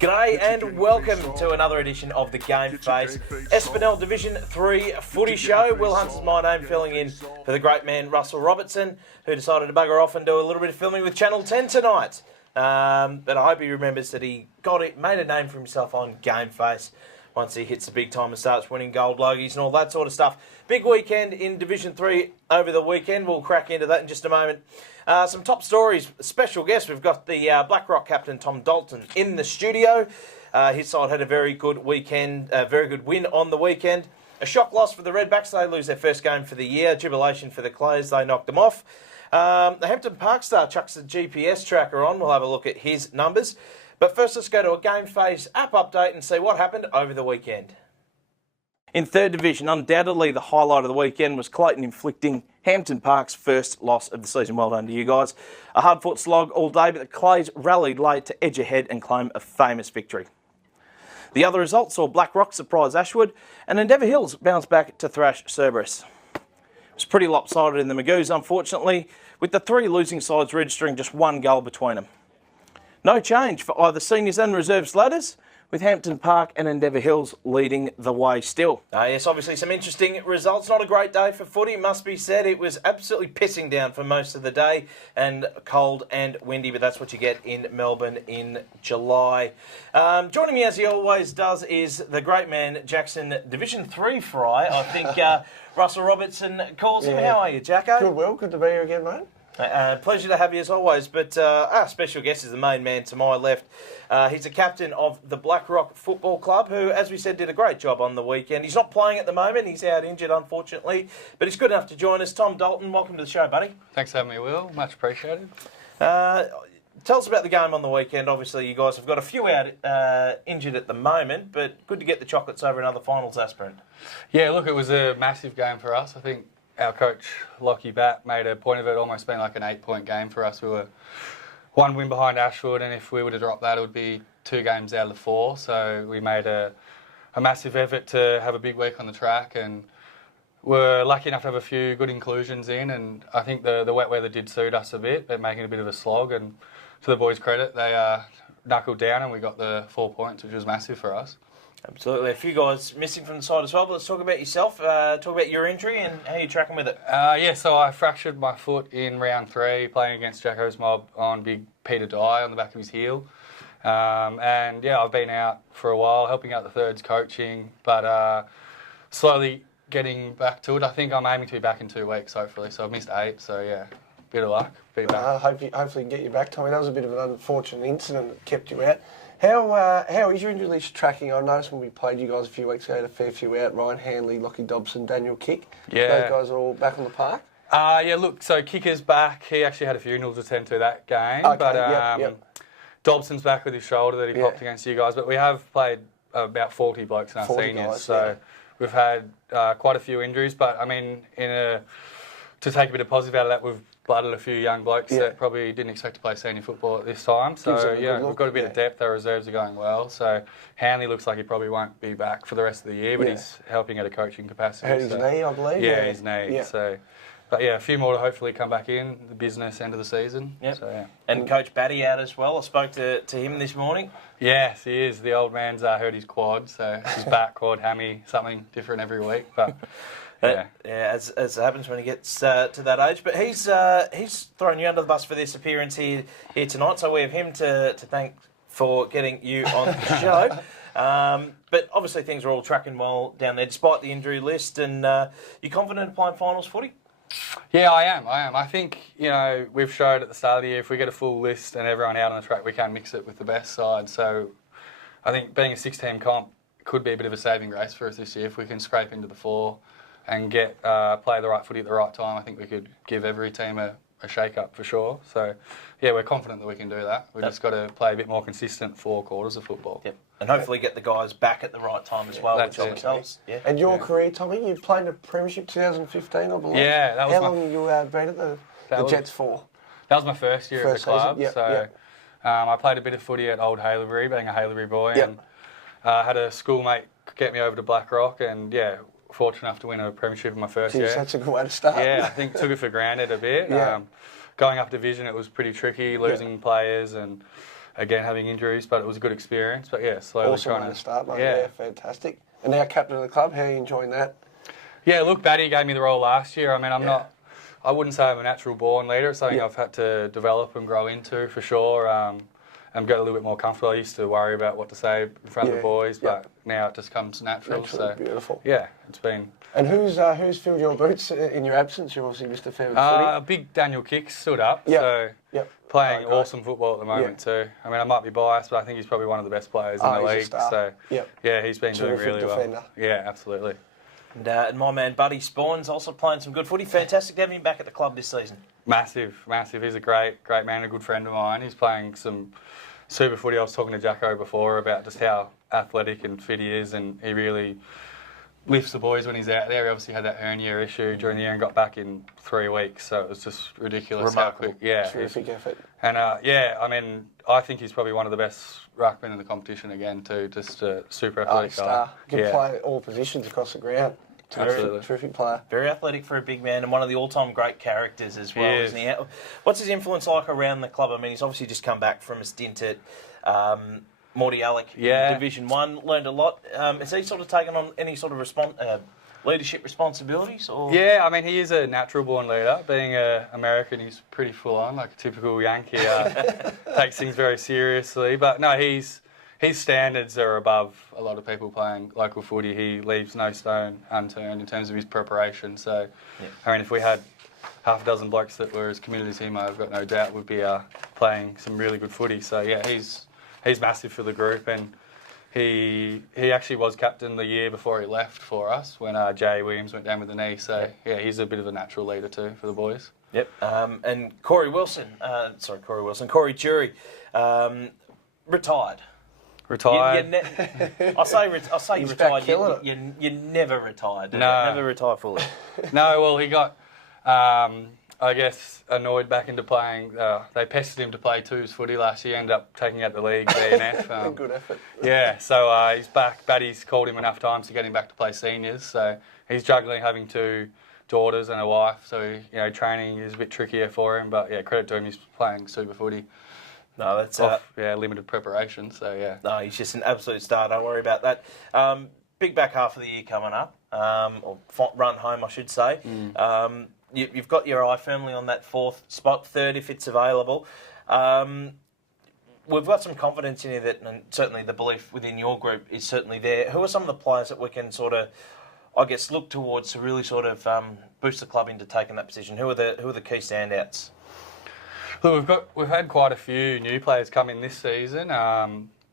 G'day and welcome to another edition of the Gameface Sfnl Division 3 Footy Show. Will Hunt's my name, filling in for the great man Russell Robertson, who decided to bugger off and do a little bit of filming with Channel 10 tonight. But I hope he remembers that he made a name for himself on Gameface once he hits the big time and starts winning gold logies and all that sort of stuff. Big weekend in Division 3 over the weekend. We'll crack into that in just a moment. Some top stories, special guest. We've got the BlackRock captain, Tom Dalton, in the studio. His side had a very good weekend, a very good win on the weekend. A shock loss for the Redbacks. They lose their first game for the year. Jubilation for the Clays. They knocked them off. The Hampton Park star chucks the GPS tracker on. We'll have a look at his numbers. But first, let's go to a Gameface app update and see what happened over the weekend. In third division, undoubtedly the highlight of the weekend was Clayton inflicting Hampton Park's first loss of the season. Well done to you guys. A hard-fought slog all day, but the Clays rallied late to edge ahead and claim a famous victory. The other results saw BlackRock surprise Ashwood and Endeavour Hills bounce back to thrash Cerberus. It was pretty lopsided in the Magoos, unfortunately, with the three losing sides registering just one goal between them. No change for either seniors and reserves ladders, with Hampton Park and Endeavour Hills leading the way still. Yes, obviously some interesting results. Not a great day for footy, must be said. It was absolutely pissing down for most of the day and cold and windy, but that's what you get in Melbourne in July. Joining me as he always does is the great man, Jackson, Division 3 Fry. I think Russell Robertson calls him. How are you, Jacko? Good, Will. Good to be here again, mate. Pleasure to have you as always, but our special guest is the main man to my left. He's the captain of the BlackRock Football Club, who, as we said, did a great job on the weekend. He's not playing at the moment, he's out injured unfortunately, but he's good enough to join us. Tom Dalton, welcome to the show, buddy. Thanks for having me, Will. Much appreciated. Tell us about the game on the weekend. Obviously you guys have got a few out injured at the moment, but good to get the chocolates over another finals aspirant. Yeah, look, it was a massive game for us. I think our coach, Lockie Batt, made a point of it almost being like an 8-point game for us. We were one win behind Ashwood, and if we were to drop that, it would be 2 games out of the 4. So we made a massive effort to have a big week on the track, and we're lucky enough to have a few good inclusions in, and I think the wet weather did suit us a bit, but making it a bit of a slog. And to the boys' credit, they knuckled down and we got the 4 points, which was massive for us. Absolutely. A few guys missing from the side as well, but let's talk about yourself. Talk about your injury and how you're tracking with it. So I fractured my foot in round 3 playing against Jacko's mob on big Peter Dye on the back of his heel. I've been out for a while helping out the thirds coaching, but slowly getting back to it. I think I'm aiming to be back in 2 weeks, hopefully. So I've missed 8, so yeah, bit of luck. Be back. Hopefully get you back, Tommy. That was a bit of an unfortunate incident that kept you out. How is your injury list tracking? I noticed when we played you guys a few weeks ago, had a fair few out. Ryan Hanley, Lockie Dobson, Daniel Kick. Yeah. Those guys are all back on the park? So Kicker's back. He actually had a funeral to attend to that game. Okay, but Dobson's back with his should that he popped against you guys. But we have played about 40 blokes in our seniors. Guys, so we've had quite a few injuries. But, I mean, to take a bit of positive out of that, we've blooded a few young blokes that probably didn't expect to play senior football at this time. So, we've got a bit of depth. Our reserves are going well. So, Hanley looks like he probably won't be back for the rest of the year, but he's helping at a coaching capacity. Hurt his knee, I believe. Yeah, his knee. Yeah. So, but a few more to hopefully come back in the business end of the season. Yep. So, And Coach Batty out as well. I spoke to him this morning. Yes, he is. The old man's hurt his quad, so his back, quad, hammy, something different every week. But as happens when he gets to that age. But he's thrown you under the bus for this appearance here tonight, so we have him to thank for getting you on the show. But obviously things are all tracking well down there, despite the injury list. And you confident in playing finals footy? Yeah, I am. I think, we've showed at the start of the year, if we get a full list and everyone out on the track, we can mix it with the best side. So I think being a 6-team comp could be a bit of a saving grace for us this year. If we can scrape into the 4 and play the right footy at the right time, I think we could give every team a shake-up for sure. So, we're confident that we can do that. We've just got to play a bit more consistent 4 quarters of football. Yep. And hopefully get the guys back at the right time as well, which always helps. Yeah. And your career, Tommy, you played in a premiership 2015, I believe. Yeah, that was How long have you been at the Jets for? That was my first year at the club. Season. I played a bit of footy at Old Haileybury, being a Haileybury boy, and had a schoolmate get me over to BlackRock, and fortunate enough to win a premiership in my first year. That's a good way to start. Yeah, I think took it for granted a bit. Going up division, it was pretty tricky, losing players, and again having injuries, but it was a good experience. But yeah, slowly Awesome trying way to to start, mate. Yeah. Yeah, fantastic. And now captain of the club, how are you enjoying that? Yeah, look, Batty gave me the role last year. I mean, I wouldn't say I'm a natural born leader. It's something I've had to develop and grow into for sure. And get a little bit more comfortable. I used to worry about what to say in front of the boys, but now it just comes natural. Naturally, so beautiful. Yeah, it's been. And who's filled your boots in your absence? You obviously missed a fair bit of footy. Big Daniel Kicks stood up. Yep. So Yep. playing awesome football at the moment too. I mean, I might be biased, but I think he's probably one of the best players in the he's a league. star. So Yep. yeah, he's been doing Terrific really defender. well. Yeah, absolutely. And my man Buddy Spawn's also playing some good footy. Fantastic to have him back at the club this season. Massive. He's a great man, a good friend of mine. He's playing some super footy. I was talking to Jacko before about just how athletic and fit he is, and he really lifts the boys when he's out there. He obviously had that hernia issue during the year and got back in 3 weeks, so it was just ridiculous how quick. Yeah, Terrific effort. And I mean, I think he's probably one of the best ruckmen in the competition again too. Just a super athletic Star. guy. Can play all positions across the ground. Absolutely. Terrific player. Very athletic for a big man and one of the all-time great characters as well, isn't he? What's his influence like around the club? I mean, he's obviously just come back from a stint at Morty Alec in Division 1, learned a lot. Has he sort of taken on any sort of leadership responsibilities? Or? Yeah, I mean, he is a natural-born leader. Being an American, he's pretty full-on, like a typical Yankee. Takes things very seriously. But no, his standards are above a lot of people playing local footy. He leaves no stone unturned in terms of his preparation. So, I mean, if we had half a dozen blokes that were as committed as him, I've got no doubt would be playing some really good footy. So, yeah, he's massive for the group, and he actually was captain the year before he left for us when Jay Williams went down with the knee. So, yeah, he's a bit of a natural leader too for the boys. Yep. And Corey Jury, retired. Retired. I say He's retired. back You never retired. No. Never retire fully. No, well, he got, I guess, annoyed back into playing. They pestered him to play twos footy last year, ended up taking out the league, DNF. Good effort. Yeah, so he's back. Batty's called him enough times to get him back to play seniors. So he's juggling having 2 daughters and a wife. So, training is a bit trickier for him. But, yeah, credit to him, he's playing super footy. No, that's limited preparation. So yeah. No, he's just an absolute star. Don't worry about that. Big back half of the year coming up, or run home, I should say. You've got your eye firmly on that 4th spot, 3rd if it's available. We've got some confidence in you that, and certainly the belief within your group is certainly there. Who are some of the players that we can sort of, I guess, look towards to really sort of boost the club into taking that position? Who are the key standouts? Look, we've had quite a few new players come in this season.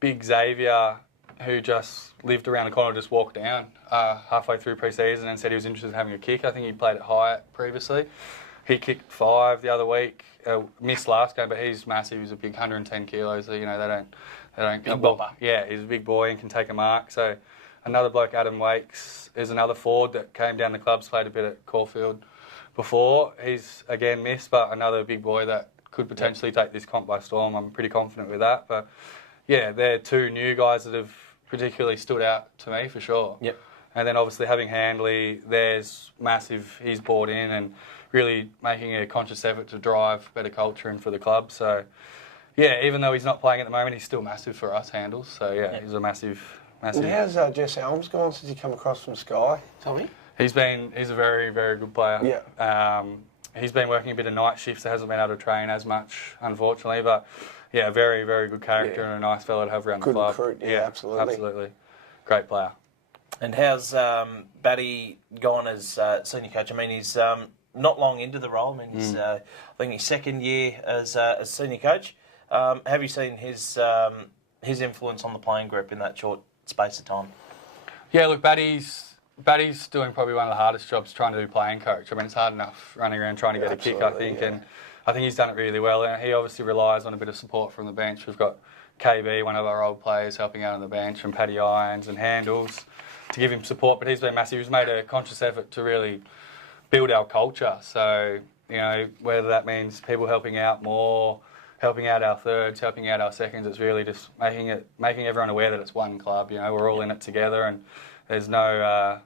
Big Xavier, who just lived around the corner, just walked down halfway through pre-season and said he was interested in having a kick. I think he played at Hyatt previously. He kicked 5 the other week. Missed last game, but he's massive. He's a big 110 kilos. So, they don't. Big bopper. Yeah, he's a big boy and can take a mark. So another bloke, Adam Wakes, is another forward that came down the clubs, played a bit at Caulfield before. He's again missed, but another big boy that could potentially take this comp by storm. I'm pretty confident with that. But, yeah, they're 2 new guys that have particularly stood out to me for sure. Yep. And then obviously having Handley, there's massive. He's bought in and really making a conscious effort to drive better culture and for the club. So, yeah, even though he's not playing at the moment, he's still massive for us, Handles. So, yeah, he's a massive. And how's Jess Elms gone since he come across from Sky? Tell me. He's a very, very good player. Yeah. He's been working a bit of night shifts, so hasn't been able to train as much, unfortunately. But, yeah, very, very good character and a nice fellow to have around the club. Good recruit, yeah, absolutely. Absolutely. Great player. And how's Batty gone as senior coach? I mean, he's not long into the role. I mean, he's I think his 2nd year as senior coach. Have you seen his influence on the playing group in that short space of time? Yeah, look, Batty's doing probably one of the hardest jobs trying to do playing coach. I mean, it's hard enough running around trying to get a kick, I think, and I think he's done it really well. And he obviously relies on a bit of support from the bench. We've got KB, one of our old players, helping out on the bench, and Paddy Irons and Handles to give him support. But he's been massive. He's made a conscious effort to really build our culture. So, whether that means people helping out more, helping out our thirds, helping out our seconds, it's really just making everyone aware that it's one club. We're all in it together, and there's no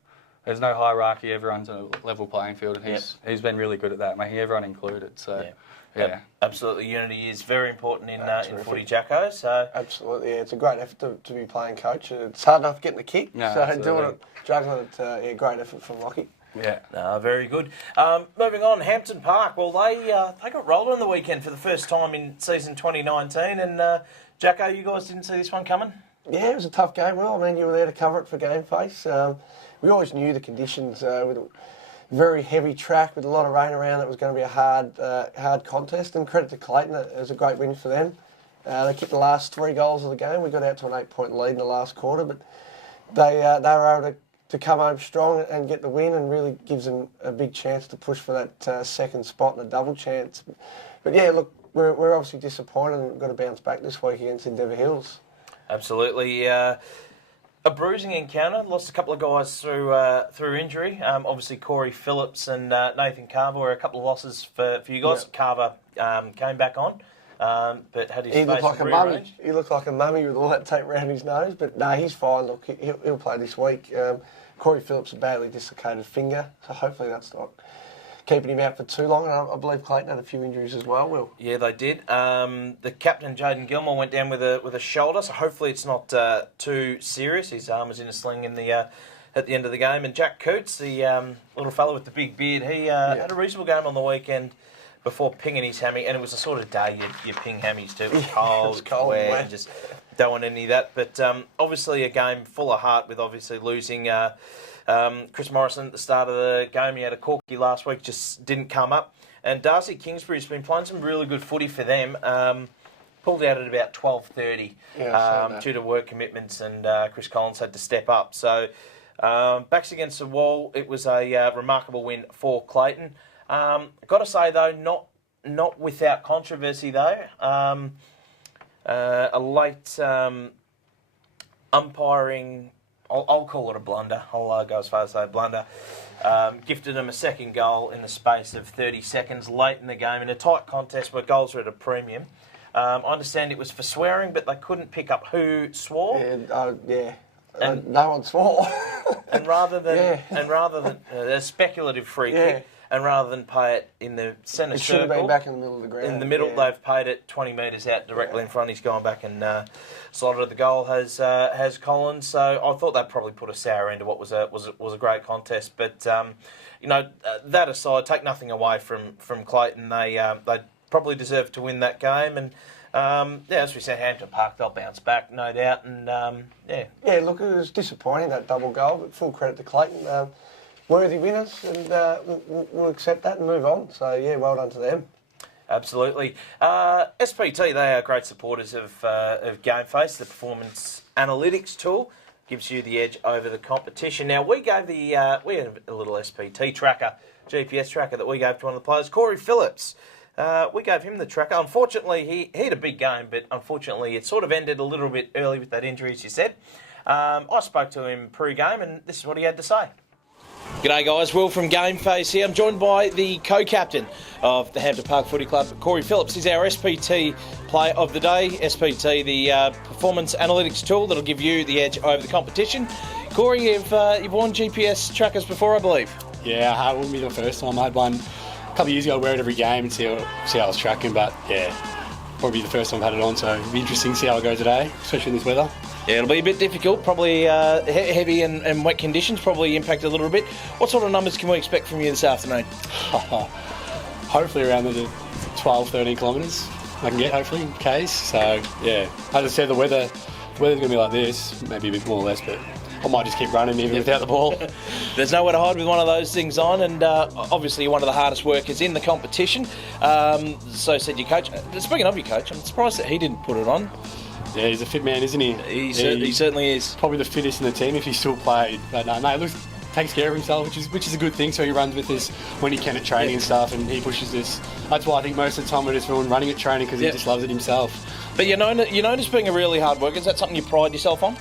hierarchy. Everyone's on a level playing field, and he's been really good at that, making everyone included. So, Yeah. Absolutely, unity is very important in Terrific. footy, Jacko. So Absolutely, yeah, it's a great effort to be playing coach. It's hard enough getting the kick, No, so absolutely. doing it, juggling it, yeah, great effort from Lockie. Yeah. very good. Moving on, Hampton Park. Well, they got rolled on the weekend for the first time in season 2019, and Jacko, you guys didn't see this one coming? Yeah, it was a tough game. Well, I mean, you were there to cover it for Gameface. We always knew the conditions with a very heavy track with a lot of rain around. It was going to be a hard contest. And credit to Clayton, it was a great win for them. They kicked the last 3 goals of the game. We got out to an 8-point lead in the last quarter, but they were able to come home strong and get the win, and really gives them a big chance to push for that second spot and a double chance. But yeah, look, we're obviously disappointed and we've got to bounce back this week against Endeavour Hills. Absolutely. A bruising encounter. Lost a couple of guys through injury. Obviously, Corey Phillips and Nathan Carver were a couple of losses for you guys. Yep. Carver came back on, but had his He face looked like a rearranged. mummy. He looked like a mummy with all that tape around his nose. But no, he's fine. Look, he'll play this week. Corey Phillips a badly dislocated finger, so hopefully that's not keeping him out for too long. And I believe Clayton had a few injuries as well, Will. Yeah, they did. The captain, Jaden Gilmore, went down with a shoulder, so hopefully it's not too serious. His arm was in a sling in the at the end of the game. And Jack Coots, the little fellow with the big beard, he had a reasonable game on the weekend before pinging his hammy. And it was the sort of day you ping hammies too. It was cold, wet, and just don't want any of that. But obviously a game full of heart with obviously losing... Chris Morrison at the start of the game, he had a corky last week, just didn't come up. And Darcy Kingsbury's been playing some really good footy for them. Pulled out at about 12:30 due to work commitments, and Chris Collins had to step up. So backs against the wall. It was a remarkable win for Clayton. Got to say though, not without controversy though. A late umpiring. I'll call it a blunder. I'll go as far as say blunder. Gifted them a second goal in the space of 30 seconds late in the game in a tight contest where goals were at a premium. I understand it was for swearing, but they couldn't pick up who swore. And no one swore. and rather than a speculative free kick, and rather than pay it in the centre circle, it should have been back in the middle of the ground. In the middle, they've paid it 20 metres out directly in front. He's gone back and slotted the goal. Has Collins. So I thought that probably put a sour end to what was a great contest. But that aside, take nothing away from Clayton. They probably deserved to win that game. And as we said, Hampton Park, they'll bounce back, no doubt. And Yeah, look, it was disappointing, that double goal, but full credit to Clayton. Worthy winners, and we'll accept that and move on. So, yeah, well done to them. Absolutely. SPT, they are great supporters of Gameface, the performance analytics tool. Gives you the edge over the competition. Now, we gave we had a little SPT tracker, GPS tracker that we gave to one of the players, Corey Phillips. We gave him the tracker. Unfortunately, he had a big game, but unfortunately it sort of ended a little bit early with that injury, as you said. I spoke to him pre-game, and this is what he had to say. G'day guys, Will from Gameface here. I'm joined by the co-captain of the Hampton Park Footy Club, Corey Phillips. He's our SPT player of the day. SPT, the performance analytics tool that'll give you the edge over the competition. Corey, you've worn GPS trackers before, I believe. Yeah, it wouldn't be the first time. I had one a couple of years ago. I'd wear it every game and see how I was tracking, but yeah, probably the first time I've had it on, so it'll be interesting to see how I go today, especially in this weather. Yeah, it'll be a bit difficult, probably heavy and wet conditions, probably impact a little bit. What sort of numbers can we expect from you this afternoon? Hopefully around the 12, 13 kilometres I can get, hopefully, Ks. So, yeah, as I said, the weather's going to be like this, maybe a bit more or less, but I might just keep running even without the ball. There's nowhere to hide with one of those things on, and obviously you're one of the hardest workers in the competition. So said your coach. Speaking of your coach, I'm surprised that he didn't put it on. Yeah, he's a fit man, isn't he? He certainly is. Probably the fittest in the team if he still played. But no, mate, takes care of himself, which is a good thing. So he runs with us when he can at training and stuff, and he pushes us. That's why I think most of the time we're just running at training because he just loves it himself. But you're known as being a really hard worker. Is that something you pride yourself on?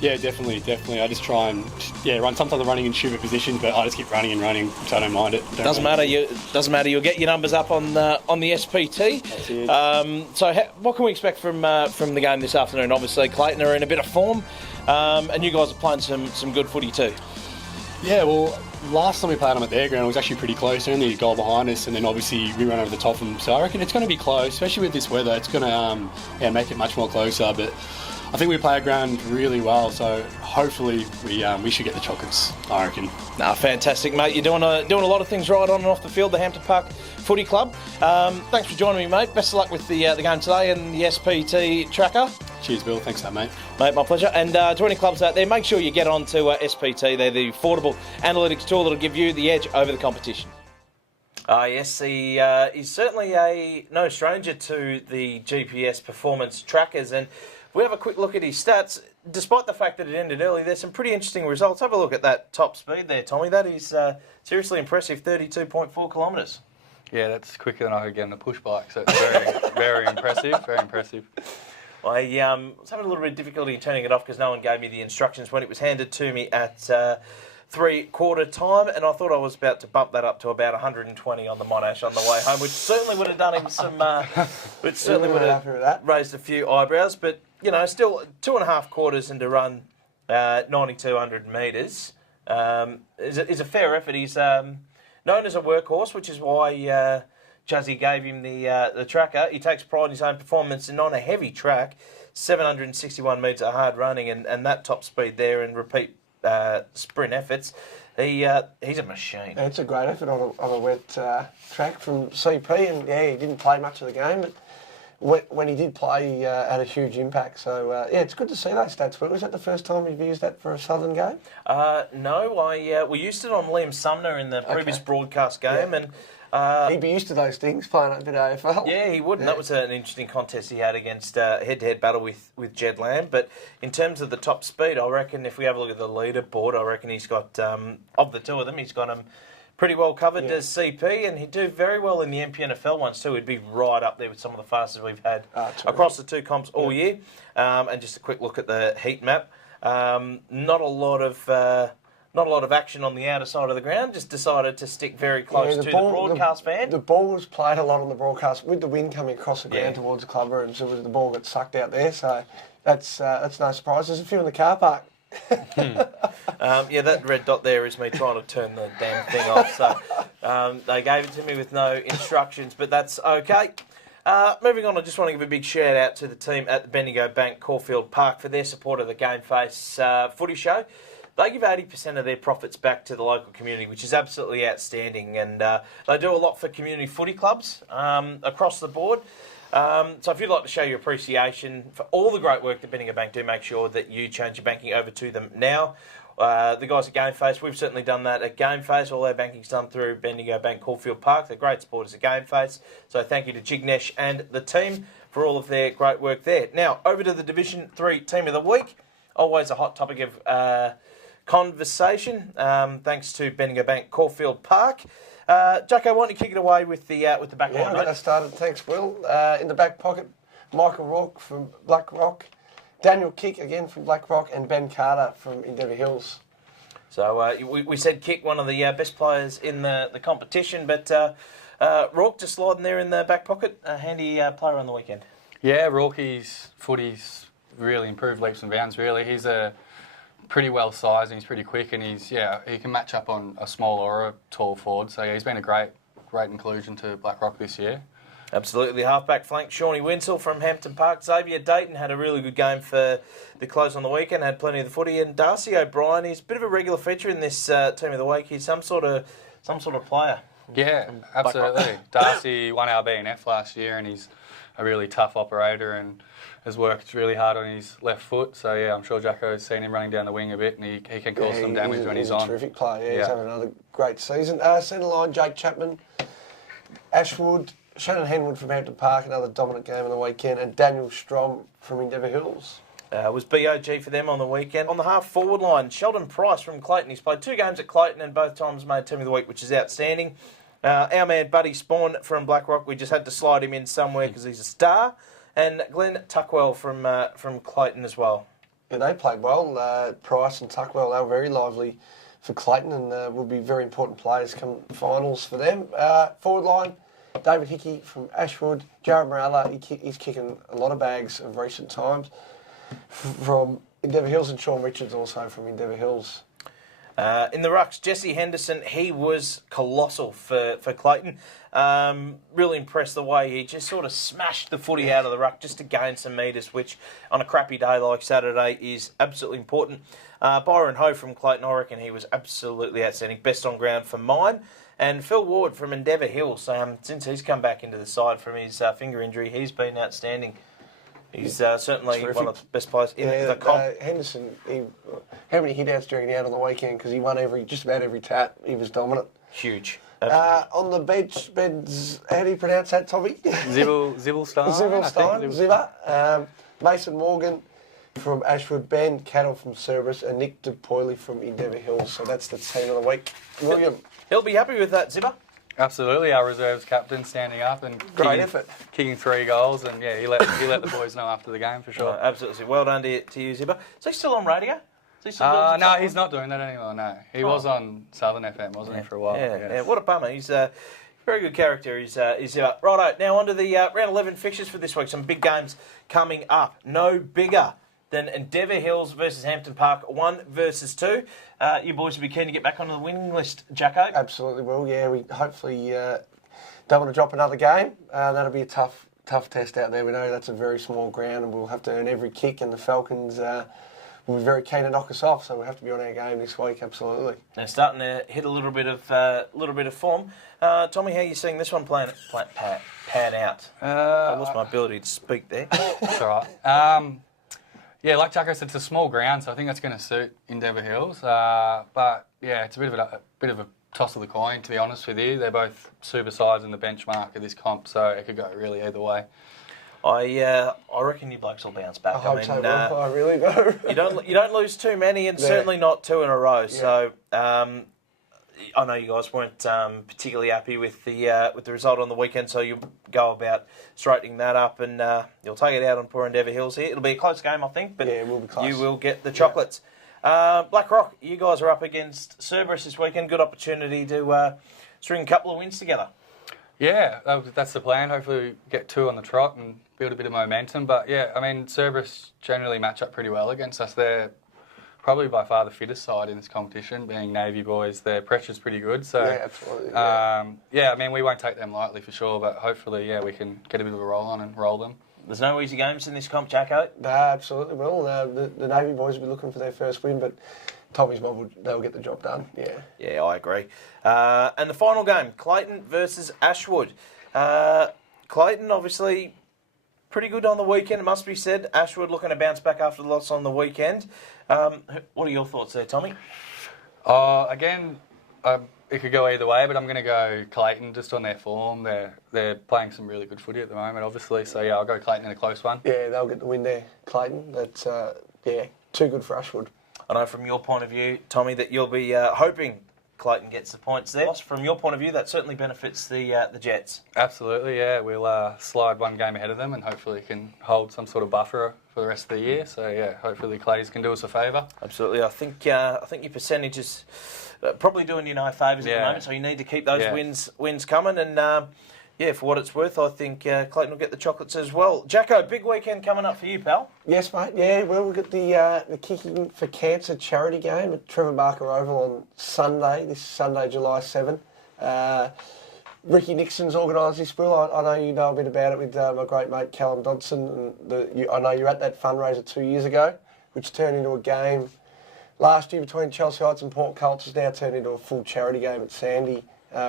Yeah, definitely. I just try and run. Sometimes I'm running in stupid positions, but I just keep running, so I don't mind it. Doesn't matter. You'll get your numbers up on the SPT. That's it. So what can we expect from the game this afternoon? Obviously, Clayton are in a bit of form, and you guys are playing some good footy too. Yeah, well, last time we played them at their ground, it was actually pretty close. Only a goal behind us, and then obviously we ran over the top of them. So I reckon it's going to be close, especially with this weather. It's going to make it much more closer. But I think we play our ground really well, so hopefully we should get the chocolates, I reckon. Nah, fantastic, mate. You're doing a lot of things right on and off the field, the Hampton Park Footy Club. Thanks for joining me, mate. Best of luck with the game today and the SPT tracker. Cheers, Bill. Thanks for that, mate. Mate, my pleasure. And to any clubs out there, make sure you get on to SPT. They're the affordable analytics tool that'll give you the edge over the competition. Yes, he is certainly no stranger to the GPS performance trackers. And if we have a quick look at his stats, despite the fact that it ended early, there's some pretty interesting results. Have a look at that top speed there, Tommy. That is seriously impressive, 32.4 kilometres. Yeah, that's quicker than I could get on a push bike, so it's very, very impressive, very impressive. I was having a little bit of difficulty in turning it off because no one gave me the instructions when it was handed to me at 3/4 time, and I thought I was about to bump that up to about 120 on the Monash on the way home, which certainly would have done him some, which certainly would have raised a few eyebrows. But you know, still 2.5 quarters into run 9,200 metres is a fair effort. He's known as a workhorse, which is why Chuzzy gave him the tracker. He takes pride in his own performance, and on a heavy track, 761 metres of hard running, and that top speed there and repeat sprint efforts, he's a machine. Yeah, it's a great effort on a wet track from CP, and yeah, he didn't play much of the game, but when he did play, he had a huge impact. So yeah, it's good to see those stats. But was that the first time you've used that for a Southern game? No, we used it on Liam Sumner in the previous broadcast game, and he'd be used to those things, playing a bit of AFL. Yeah, he would, and that was an interesting contest he had against head-to-head battle with Jed Lamb. But in terms of the top speed, I reckon if we have a look at the leaderboard, I reckon he's got, of the two of them, he's got them pretty well covered as CP, and he'd do very well in the MPNFL ones too. He'd be right up there with some of the fastest we've had across the two comps all year. And just a quick look at the heat map. Not a lot of action on the outer side of the ground. Just decided to stick very close to the broadcast van. The ball was played a lot on the broadcast with the wind coming across the ground towards the club room, so the ball got sucked out there. So that's no surprise. There's a few in the car park. That red dot there is me trying to turn the damn thing off. So they gave it to me with no instructions, but that's okay. Moving on, I just want to give a big shout out to the team at the Bendigo Bank Caulfield Park for their support of the Gameface Footy Show. They give 80% of their profits back to the local community, which is absolutely outstanding. And they do a lot for community footy clubs across the board. So if you'd like to show your appreciation for all the great work that Bendigo Bank do, make sure that you change your banking over to them now. The guys at Gameface, we've certainly done that at Gameface. All our banking's done through Bendigo Bank Caulfield Park. They're great supporters of Gameface. So thank you to Jignesh and the team for all of their great work there. Now, over to the Division 3 Team of the Week. Always a hot topic of conversation, thanks to Bendigo Bank Caulfield Park. Jacko, why don't you kick it away with the back line? Yeah, I'll get us started. Thanks, Will. In the back pocket, Michael Rourke from Blackrock, Daniel Kick again from Blackrock, and Ben Carter from Endeavour Hills. So we said Kick, one of the best players in the competition, but Rourke just sliding there in the back pocket, a handy player on the weekend. Yeah, Rourke's footy's really improved leaps and bounds, really. He's a pretty well sized and he's pretty quick, and he can match up on a small or a tall forward. So yeah, he's been a great inclusion to Blackrock this year. Absolutely. Halfback flank, Shawnee Winsell from Hampton Park. Xavier Dayton had a really good game for the close on the weekend, had plenty of the footy. And Darcy O'Brien, he's a bit of a regular feature in this team of the week. He's some sort of player. Yeah, absolutely. Darcy won our BNF last year, and he's a really tough operator and has worked really hard on his left foot. So yeah, I'm sure Jacko's seen him running down the wing a bit, and he can cause some damage when he's on. He's a terrific player. Yeah, he's having another great season. Centre line, Jake Chapman, Ashwood, Shannon Henwood from Hampton Park, another dominant game on the weekend, and Daniel Strom from Endeavour Hills. Was BOG for them on the weekend. On the half-forward line, Sheldon Price from Clayton. He's played 2 games at Clayton and both times made Team of the Week, which is outstanding. Our man Buddy Spawn from Blackrock, we just had to slide him in somewhere because he's a star. And Glenn Tuckwell from Clayton as well. Yeah, they played well. Price and Tuckwell, they were very lively for Clayton and will be very important players come finals for them. Forward line, David Hickey from Ashwood, Jared Morella, he's kicking a lot of bags of recent times from Endeavour Hills, and Sean Richards also from Endeavour Hills. In the rucks, Jesse Henderson, he was colossal for Clayton. Really impressed the way he just sort of smashed the footy out of the ruck just to gain some metres, which on a crappy day like Saturday is absolutely important. Byron Ho from Clayton, I reckon he was absolutely outstanding. Best on ground for mine. And Phil Ward from Endeavour Hills, since he's come back into the side from his finger injury, he's been outstanding. He's certainly Terrific. one of the best players in the comp. Henderson, how many hit-outs during the out on the weekend? Because he won just about every tap. He was dominant. Huge. On the beds, how do you pronounce that, Tommy? Zibelstein. Zibber. Mason Morgan from Ashwood, Ben Cattle from Cerberus, and Nick DePoily from Endeavour Hills. So that's the team of the week. William. He'll be happy with that, Zibber. Absolutely, our reserves captain standing up and kicking 3 goals, and yeah, he let the boys know after the game for sure. Absolutely, well done to you, Zibber. Is he still on radio? No, he's not doing that anymore. No, he was on Southern FM, wasn't he, for a while? Yeah. What a bummer. He's a very good character. He's Zibber. Righto, now on to the round 11 fixtures for this week. Some big games coming up. No bigger than Endeavour Hills versus Hampton Park, 1 versus 2. You boys will be keen to get back onto the winning list, Jacko. Absolutely will. Yeah, we hopefully don't want to drop another game. That'll be a tough test out there. We know that's a very small ground, and we'll have to earn every kick. And the Falcons will be very keen to knock us off, so we'll have to be on our game this week. Absolutely. They're starting to hit a little bit of form. Tommy, how are you seeing this one pan out? I lost my ability to speak there. That's all right. Yeah, like Jacko said, it's a small ground, so I think that's going to suit Endeavour Hills. But yeah, it's a bit of a toss of the coin, to be honest with you. They're both super sides in the benchmark of this comp, so it could go really either way. I reckon you blokes will bounce back. I hope so. I really do. You don't lose too many, and certainly not 2 in a row. Yeah. So I know you guys weren't particularly happy with the result on the weekend, so you go about straightening that up, and you'll take it out on poor Endeavour Hills here. It'll be a close game, I think, but it will be close. You will get the chocolates. Black Rock, you guys are up against Cerberus this weekend. Good opportunity to string a couple of wins together. Yeah, that's the plan. Hopefully we get 2 on the trot and build a bit of momentum. But yeah, I mean, Cerberus generally match up pretty well against us. They're probably by far the fittest side in this competition, being Navy boys. Their pressure's pretty good. So yeah, absolutely. Yeah, I mean, we won't take them lightly for sure, but hopefully, yeah, we can get a bit of a roll on and roll them. There's no easy games in this comp, Jacko? No, absolutely will. The Navy boys will be looking for their first win, but Tommy's mob, they'll get the job done, yeah. Yeah, I agree. And the final game, Clayton versus Ashwood. Clayton, obviously, pretty good on the weekend, it must be said. Ashwood looking to bounce back after the loss on the weekend. What are your thoughts there, Tommy? Again, it could go either way, but I'm going to go Clayton just on their form. They're playing some really good footy at the moment, obviously. So, yeah, I'll go Clayton in a close one. Yeah, they'll get the win there, Clayton. That's, too good for Ashwood. I know from your point of view, Tommy, that you'll be hoping Clayton gets the points there. From your point of view, that certainly benefits the Jets. Absolutely, yeah. We'll slide 1 game ahead of them and hopefully can hold some sort of buffer for the rest of the year. So, yeah, hopefully Clays can do us a favour. Absolutely. I think your percentage is probably doing you no favours at the moment, so you need to keep those wins coming. And, for what it's worth, I think Clayton will get the chocolates as well. Jacko, big weekend coming up for you, pal. Yes, mate. Yeah, well, we've got the Kicking for Cancer charity game at Trevor Barker Oval on Sunday, this Sunday, July 7. Ricky Nixon's organised this, Will. I know you know a bit about it with my great mate Callum Dodson. And I know you were at that fundraiser 2 years ago, which turned into a game last year between Chelsea Heights and Port Colts. Has now turned into a full charity game at Sandy.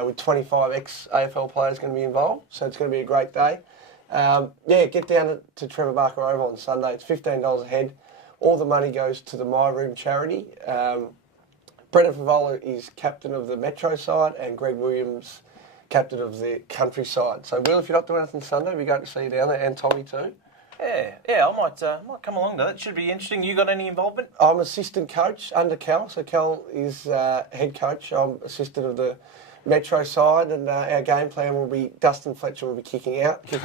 With 25 ex-AFL players going to be involved, so it's going to be a great day. Get down to Trevor Barker Oval on Sunday. It's $15 a head. All the money goes to the My Room charity. Brendan Favola is captain of the Metro side and Greg Williams captain of the country side. So, Will, if you're not doing anything Sunday, we're going to see you down there, and Tommy too. Yeah, I might come along to that. Should be interesting. You got any involvement? I'm assistant coach under Cal, so Cal is head coach. I'm assistant of the Metro side, and our game plan will be Dustin Fletcher will be kicking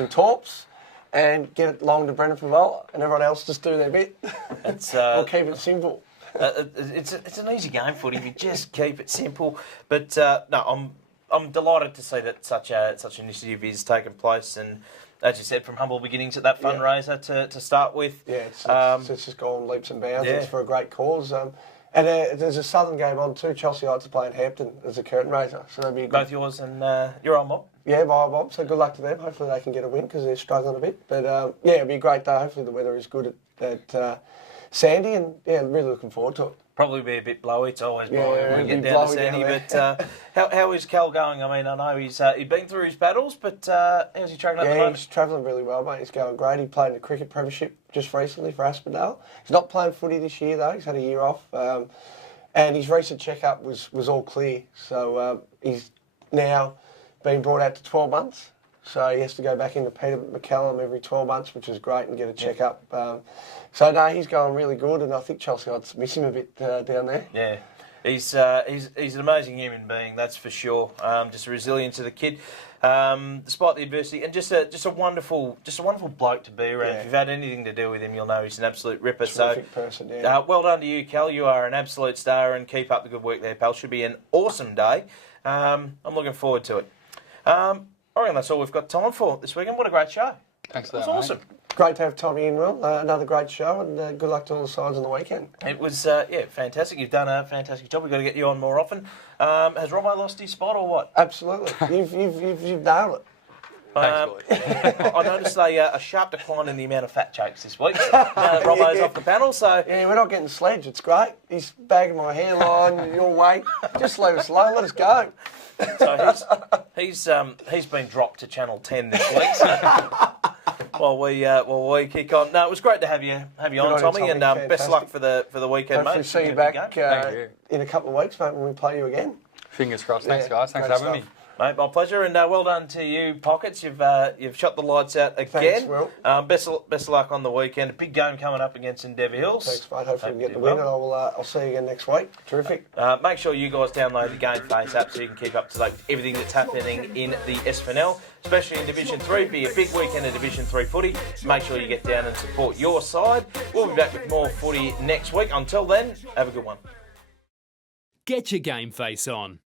torps, and get it long to Brendan Favola, and everyone else just do their bit. We'll keep it simple. It's an easy game, footy. You just keep it simple. But I'm delighted to see that such an initiative is taking place, and as you said, from humble beginnings at that fundraiser to start with. Yeah, it's just gone leaps and bounds. It's for a great cause. And there's a Southern game on too. Chelsea Knights are playing Hampton as a curtain raiser. So that'll be a good... Both yours and your old mob. Yeah, my mob. So good luck to them. Hopefully they can get a win because they're struggling a bit. But yeah, it'll be a great day. Hopefully the weather is good at Sandy, and yeah, really looking forward to it. Probably be a bit blowy. It's always blowy Yeah, when we it'll get be down to blowy Sandy. down But how is Cal going? I mean, I know he's been through his battles, but how's he travelling at the Yeah, moment? he's travelling really well, mate. He's going great. He played in the cricket premiership just recently for Sfnl. He's not playing footy this year though. He's had a year off, and his recent checkup was all clear. So he's now been brought out to 12 months. So he has to go back into Peter McCallum every 12 months, which is great, and get a checkup. So no, he's going really good, and I think Chelsea Knights miss him a bit down there. Yeah. He's an amazing human being, that's for sure. Just a resilience of the kid, despite the adversity, and just a wonderful bloke to be around. Yeah. If you've had anything to do with him, you'll know he's an absolute ripper. Terrific person, yeah. Well done to you, Cal. You are an absolute star, and keep up the good work there, pal. Should be an awesome day. I'm looking forward to it. I reckon that's all we've got time for this weekend. What a great show! Thanks for That's that, awesome. mate. Great to have Tommy in, Will. Another great show, and good luck to all the sides on the weekend. It was fantastic. You've done a fantastic job. We've got to get you on more often. Has Robbo lost his spot or what? Absolutely, you've nailed it. I noticed a sharp decline in the amount of fat jokes this week. Now that Robbo's off the panel, so Yeah, we're not getting sledged. It's great. He's bagging my hairline, your weight. Just leave us alone. Let us go. so he's been dropped to Channel 10 this week. So while we kick on, no, it was great to have you on, on you, Tommy, and Tommy. best of luck for the weekend, Hopefully mate. see you Have a back good game. Thank you. in a couple of weeks, mate, when we play you again. Fingers crossed. Thanks, Yeah, guys. Thanks for great having me. stuff. Mate, my pleasure, and well done to you, Pockets. You've shot the lights out again. Thanks, Will. Best of luck on the weekend. A big game coming up against Endeavour Hills. Thanks, mate. Hopefully we Hope get the you win, do and well. I'll see you again next week. Terrific. Make sure you guys download the Gameface app so you can keep up to date with everything that's happening in the Sfnl, especially in Division 3. Be a big weekend of Division 3 footy. Make sure you get down and support your side. We'll be back with more footy next week. Until then, have a good one. Get your Gameface on.